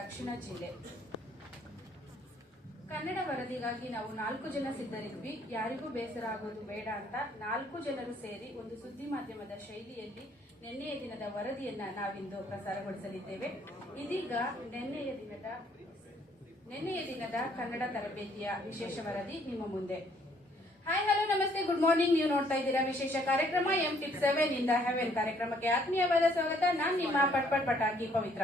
ದಕ್ಷಿಣ ಜಿಲ್ಲೆ. ಕನ್ನಡ ವರದಿಗಾಗಿ ನಾವು 4 ಜನ ಸಿದ್ಧರಿದ್ವಿ. ಯಾರಿಗೂ ಬೇಸರ ಆಗೋದು ಬೇಡ ಅಂತ 4 ಜನರು ಸೇರಿ ಒಂದು ಸುದ್ದಿ ಮಾಧ್ಯಮದ ಶೈಲಿಯಲ್ಲಿ ನಿನ್ನೆಯ ದಿನದ ವರದಿಯನ್ನ ನಾವಿಂದು ಪ್ರಸಾರಗೊಳಿಸಲಿದ್ದೇವೆ. ಇದೀಗ ನಿನ್ನೆಯ ದಿನದ ಕನ್ನಡ ತರಬೇತಿಯ ವಿಶೇಷ ವರದಿ ನಿಮ್ಮ ಮುಂದೆ. ಹಾಯ್, ಹಲೋ, ನಮಸ್ತೆ, ಗುಡ್ ಮಾರ್ನಿಂಗ್. ನೀವು ನೋಡ್ತಾ ಇದ್ದೀರಾ ವಿಶೇಷ ಕಾರ್ಯಕ್ರಮ M-Tip7 ಇಂದ ಹೆವೆನ್ ಕಾರ್ಯಕ್ರಮಕ್ಕೆ ಆತ್ಮೀಯವಾದ ಸ್ವಾಗತ. ನಾನು ನಿಮ್ಮ ಪಟಾಕಿ ಪವಿತ್ರ.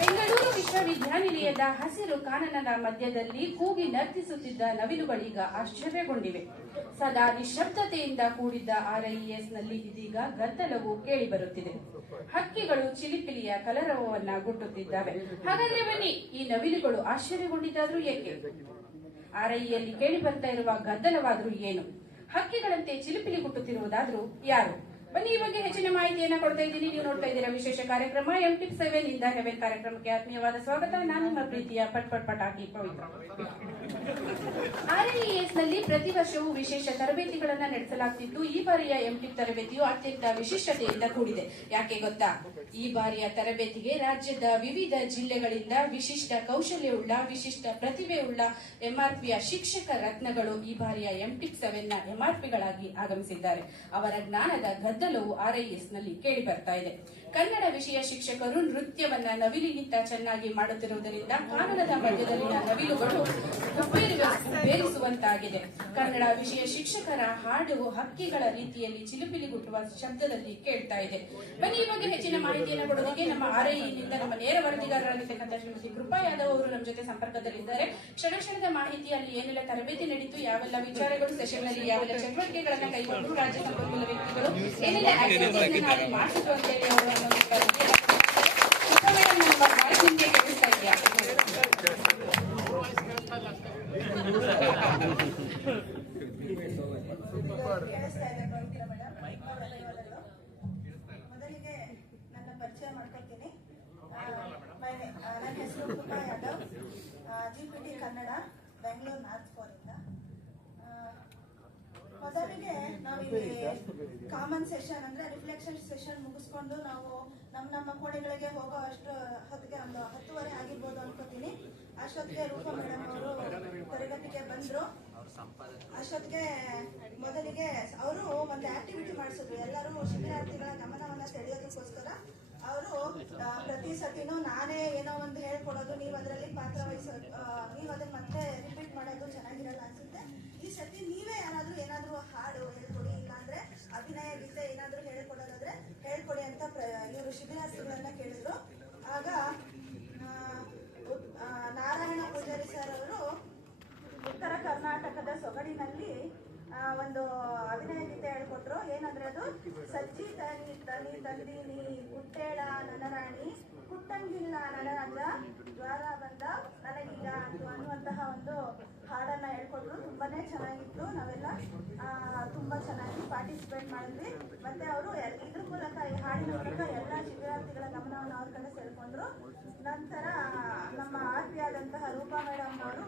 ಬೆಂಗಳೂರು ವಿಶ್ವವಿದ್ಯಾನಿಲಯದ ಹಸಿರು ಕಾನನದ ಮಧ್ಯದಲ್ಲಿ ಕೂಗಿ ನರ್ತಿಸುತ್ತಿದ್ದ ನವಿಲುಗಳೀಗ ಆಶ್ಚರ್ಯಗೊಂಡಿವೆ. ಸದಾ ನಿಶ್ಶಬ್ದತೆಯಿಂದ ಕೂಡಿದ್ದ RIES ನಲ್ಲಿ ಇದೀಗ ಗದ್ದಲವು ಕೇಳಿ ಬರುತ್ತಿದೆ. ಹಕ್ಕಿಗಳು ಚಿಲಿಪಿಲಿಯ ಕಲರವವನ್ನ ಗುಟ್ಟುತ್ತಿದ್ದಾವೆ. ಹಾಗಾದ್ರೆ ಬನ್ನಿ, ಈ ನವಿಲುಗಳು ಆಶ್ಚರ್ಯಗೊಂಡಿದ್ದಾದ್ರೂ ಏಕೆ? RIಯಲ್ಲಿ ಕೇಳಿ ಬರ್ತಾ ಇರುವ ಗದ್ದಲವಾದ್ರೂ ಏನು? ಹಕ್ಕಿಗಳಂತೆ ಚಿಲಿಪಿಲಿ ಗುಟ್ಟುತ್ತಿರುವುದಾದ್ರೂ ಯಾರು? ಬನ್ನಿ, ಈ ಬಗ್ಗೆ ಹೆಚ್ಚಿನ ಮಾಹಿತಿಯನ್ನ ಕೊಡ್ತಾ ಇದ್ದೀನಿ. ನೀವು ನೋಡ್ತಾ ಇದ್ದೀರಾ ವಿಶೇಷ ಕಾರ್ಯಕ್ರಮ M-Tip7 ಇಂದ ಹೆವೆನ್ ಕಾರ್ಯಕ್ರಮಕ್ಕೆ ಆತ್ಮೀಯವಾದ ಸ್ವಾಗತ. ನಾನು ನಿಮ್ಮ ಪ್ರೀತಿಯ ಪಟಾಕಿ ಪವಿತ್ರ. RIES ನಲ್ಲಿ ಪ್ರತಿ ವರ್ಷವೂ ವಿಶೇಷ ತರಬೇತಿಗಳನ್ನ ನಡೆಸಲಾಗ್ತಿದ್ದು, ಈ ಬಾರಿಯ M-Tip ತರಬೇತಿಯು ಅತ್ಯಂತ ವಿಶಿಷ್ಟತೆಯಿಂದ ಕೂಡಿದೆ. ಯಾಕೆ ಗೊತ್ತಾ? ಈ ಬಾರಿಯ ತರಬೇತಿಗೆ ರಾಜ್ಯದ ವಿವಿಧ ಜಿಲ್ಲೆಗಳಿಂದ ವಿಶಿಷ್ಟ ಕೌಶಲ್ಯವುಳ್ಳ, ವಿಶಿಷ್ಟ ಪ್ರತಿಭೆಯುಳ್ಳ MRPಯ ಶಿಕ್ಷಕ ರತ್ನಗಳು ಈ ಬಾರಿಯ M-Tip7 ನ MRPಗಳಾಗಿ ಆಗಮಿಸಿದ್ದಾರೆ. ಅವರ ಜ್ಞಾನದ ಗದ್ದಲವು RIES ನಲ್ಲಿ ಕೇಳಿ ಬರ್ತಾ ಇದೆ. ಕನ್ನಡ ವಿಷಯ ಶಿಕ್ಷಕರು ನೃತ್ಯವನ್ನ ನವಿಲಿಗಿಂತ ಚೆನ್ನಾಗಿ ಮಾಡುತ್ತಿರುವುದರಿಂದ ಕಾನನದ ಮಧ್ಯದಲ್ಲಿನ ನವಿಲುಗಳು ಬೇರಿಸುವಂತಾಗಿದೆ. ಕನ್ನಡ ವಿಷಯ ಶಿಕ್ಷಕರ ಹಾಡು ಹಕ್ಕಿಗಳ ರೀತಿಯಲ್ಲಿ ಚಿಲಿಪಿಲಿಗುಟ್ಟುವ ಶಬ್ದದಲ್ಲಿ ಕೇಳ್ತಾ ಇದೆ. ಬನ್ನಿ, ಈ ಬಗ್ಗೆ ಹೆಚ್ಚಿನ ಮಾಹಿತಿಯನ್ನು ಕೊಡೋದಕ್ಕೆ ನಮ್ಮ RIನಿಂದ ನಮ್ಮ ನೇರ ವರದಿಗಾರರಾಗಿರ್ತಕ್ಕಂಥ ಶ್ರೀಮತಿ ಕೃಪಾ ಯಾದವ್ ಅವರು ನಮ್ಮ ಜೊತೆ ಸಂಪರ್ಕದಲ್ಲಿದ್ದಾರೆ. ಕ್ಷಣದ ಮಾಹಿತಿಯಲ್ಲಿ ಏನೆಲ್ಲ ತರಬೇತಿ ನಡೀತು, ಯಾವೆಲ್ಲ ವಿಚಾರಗಳು, ಸೆಷನ್ ನಲ್ಲಿ ಯಾವೆಲ್ಲ ಚಟುವಟಿಕೆಗಳನ್ನ ಕೈಗೊಂಡು ರಾಜ್ಯ ಸಂಪನ್ಮೂಲ ವ್ಯಕ್ತಿಗಳು ಏನೆಲ್ಲ ಆಕ್ಟಿವಿಟೀಸ್ ಮಾಡಿದ್ರು ಅಂತ ಹೇಳಿ ಅವರು ಮೊದಲಿಗೆ ನನ್ನ ಪರಿಚಯ ಮಾಡ್ಕೊಳ್ತೀನಿ. ನನ್ನ ಹೆಸರು ಕೃಪಾ ಯಾದವ್, GPT ಕನ್ನಡ, ಬೆಂಗಳೂರು ನಾರ್ತ್ 4 ಇಂದ. ಮೊದಲಿಗೆ ನಾವಿಲ್ಲಿ ಕಾಮನ್ ಸೆಷನ್ ಅಂದ್ರೆ ರಿಫ್ಲೆಕ್ಷನ್ ಸೆಷನ್ ಮುಗಿಸ್ಕೊಂಡು ನಾವು ನಮ್ಮ ಕೋಣೆಗಳಿಗೆ ಹೋಗೋ ಅಷ್ಟು ಹೊತ್ತಿಗೆ ಒಂದು 10:30 ಆಗಿರ್ಬೋದು ಅನ್ಕೋತೀನಿ. ಅಷ್ಟೊತ್ತಿಗೆ ರೂಪಾ ಮೇಡಮ್ ಅವರು ತರಗತಿಗೆ ಬಂದ್ರು. ಅಷ್ಟೊತ್ತಿಗೆ ಮೊದಲಿಗೆ ಅವರು ಒಂದು ಆಕ್ಟಿವಿಟಿ ಮಾಡಿಸಿದ್ರು. ಎಲ್ಲರೂ ಶಿಬಿರಾರ್ಥಿಗಳ ಗಮನವನ್ನ ಸೆಳೆಯೋದಕ್ಕೋಸ್ಕರ ಅವರು ಪ್ರತಿ ಸತಿನೂ ನಾನೇ ಏನೋ ಒಂದು ಹೇಳ್ಕೊಡೋದು, ನೀವು ಅದರಲ್ಲಿ ಪಾತ್ರ ವಹಿಸೋದು, ನೀವು ಅದನ್ನ ಮತ್ತೆ ರಿಪೀಟ್ ಮಾಡೋದು ಚೆನ್ನಾಗಿರಲ್ಲ ಅನ್ಸುತ್ತೆ. ಈ ಸತಿ ನೀವೇ ಯಾರಾದ್ರೂ ಏನಾದ್ರೂ ಹಾಡು ಹೇಳ್ಕೊಡಿ, ಇಲ್ಲಾಂದ್ರೆ ಅಭಿನಯ ಗೀತೆ ಏನಾದ್ರೂ ಹೇಳ್ಕೊಡೋದಾದ್ರೆ ಹೇಳ್ಕೊಡಿ ಅಂತ ಇವರು ಶಿಬಿರಾರ್ಥಿಗಳನ್ನ ಕೇಳಿದ್ರು. ಆಗ ನಾರಾಯಣ ಪೂಜಾರಿ ಸರ್ ಅವರು ಉತ್ತರ ಕರ್ನಾಟಕದ ಸೊಗಡಿನಲ್ಲಿ ಒಂದು ಅಭಿನಯ ಗೀತೆ ಹೇಳ್ಕೊಟ್ರು. ಏನಂದ್ರೆ ಅದು ಸಜ್ಜಿ ತಂದೀನಿ ಕುಟ್ಟೇಳ ನನ್ನ ರಾಣಿ, ಕುಟ್ಟಂಗಿಲ್ಲ ನನ್ನ ರಾಜ, ಜ್ವರ ಬಂದ ನನಗೀಗ ಅನ್ನುವಂತಹ ಒಂದು ಹಾಡನ್ನ ಹೇಳ್ಕೊಟ್ರು. ತುಂಬಾನೇ ಚೆನ್ನಾಗಿತ್ತು. ನಾವೆಲ್ಲ ತುಂಬಾ ಚೆನ್ನಾಗಿ ಪಾರ್ಟಿಸಿಪೇಟ್ ಮಾಡಿದ್ವಿ. ಮತ್ತೆ ಅವರು ಇದ್ರ ಮೂಲಕ, ಈ ಹಾಡಿನ ಮೂಲಕ ಎಲ್ಲ ಶಿಬಿರಾರ್ಥಿಗಳ ಗಮನವನ್ನು ಅವ್ರ ಕಡೆ ಸೆಳ್ಕೊಂಡ್ರು. ನಂತರ ನಮ್ಮ RP ಆದಂತಹ ರೂಪಾ ಮೇಡಮ್ ಅವರು